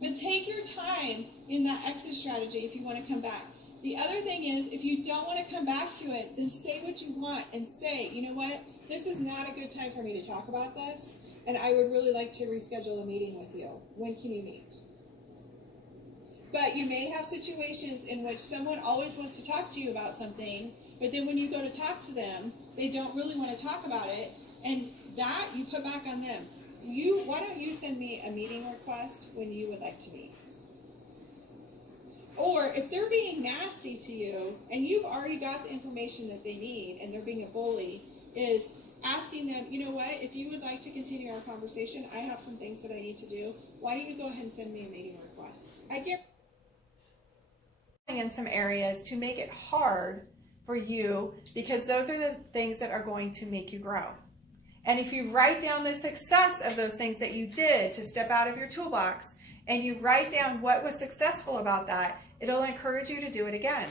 But take your time in that exit strategy if you want to come back. The other thing is, if you don't want to come back to it, then say what you want and say, you know what, this is not a good time for me to talk about this, and I would really like to reschedule a meeting with you. When can you meet? But you may have situations in which someone always wants to talk to you about something, but then when you go to talk to them, they don't really want to talk about it, and that you put back on them. Why don't you send me a meeting request when you would like to meet? Or if they're being nasty to you and you've already got the information that they need and they're being a bully, is asking them, you know what, if you would like to continue our conversation, I have some things that I need to do. Why don't you go ahead and send me a meeting request? I get in some areas to make it hard for you, because those are the things that are going to make you grow. And if you write down the success of those things that you did to step out of your toolbox, and you write down what was successful about that, it'll encourage you to do it again.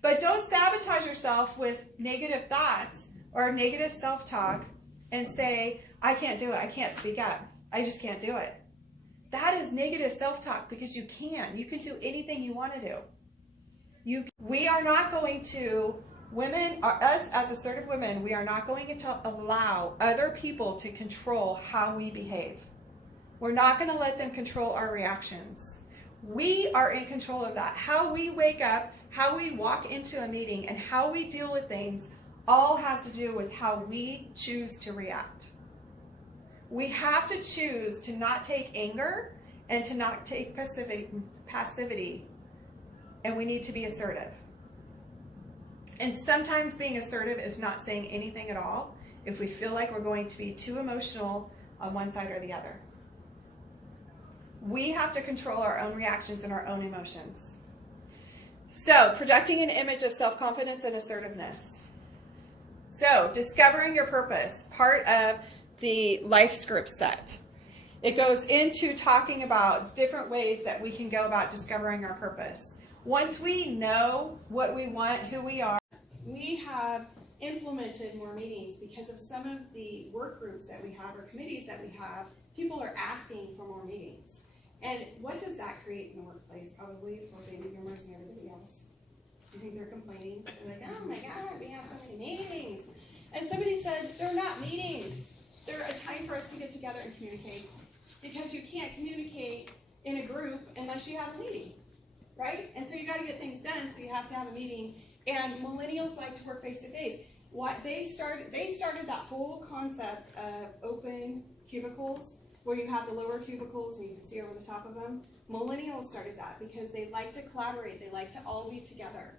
But don't sabotage yourself with negative thoughts or negative self-talk and say, I can't do it, I can't speak up, I just can't do it. That is negative self-talk, because you can. You can do anything you want to do. We are not going to, us as assertive women, we are not going to allow other people to control how we behave. We're not going to let them control our reactions. We are in control of that. How we wake up, how we walk into a meeting, and how we deal with things all has to do with how we choose to react. We have to choose to not take anger and to not take passivity, and we need to be assertive. And sometimes being assertive is not saying anything at all if we feel like we're going to be too emotional on one side or the other. We have to control our own reactions and our own emotions. So, projecting an image of self-confidence and assertiveness. So, discovering your purpose, part of the life script set. It goes into talking about different ways that we can go about discovering our purpose. Once we know what we want, who we are, we have implemented more meetings because of some of the work groups that we have or committees that we have. People are asking for more meetings. And what does that create in the workplace? Probably for baby boomers and everybody else. Do you think they're complaining? They're like, oh my God, we have so many meetings. And somebody said, they're not meetings. They're a time for us to get together and communicate. Because you can't communicate in a group unless you have a meeting, right? And so you got to get things done, so you have to have a meeting. And millennials like to work face to face. What they started that whole concept of open cubicles, where you have the lower cubicles and you can see over the top of them. Millennials started that because they like to collaborate. They like to all be together.